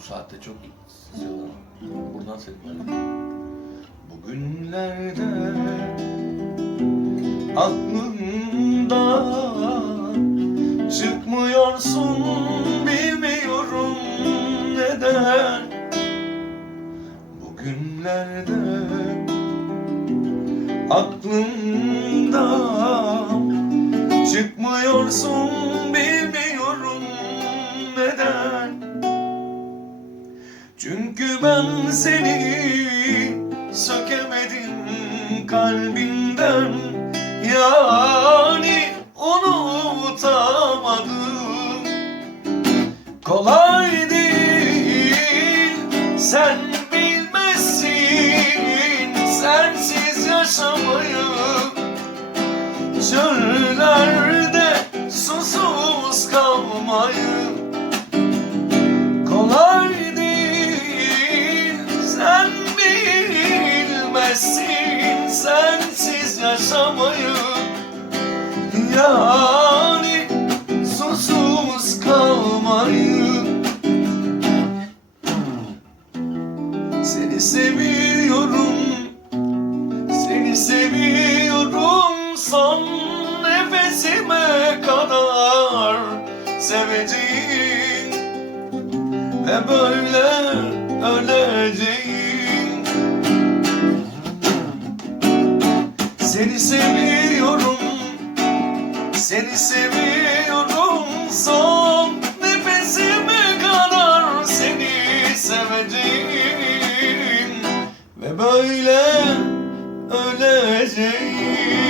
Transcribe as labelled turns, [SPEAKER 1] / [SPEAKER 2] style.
[SPEAKER 1] Bu saatte çok sızıyorlar. Buradan sekmeler. Bugünlerde aklımda çıkmıyorsun bilmiyorum neden. Bugünlerde aklımda Çünkü ben seni sökemedim kalbimden Yani unutamadım. Kolay değil sen bilmezsin. Sensiz yaşamayı Çöllerde susuz kalmayı bilmezsin sensiz yaşamayı Yani susuz kalmayı Seni seviyorum Seni seviyorum son nefesime kadar Seveceğim ve böyle öleceğim Seni seviyorum Seni seviyorum. Son nefesime kadar Seni seveceğim. Ve böyle öleceğim.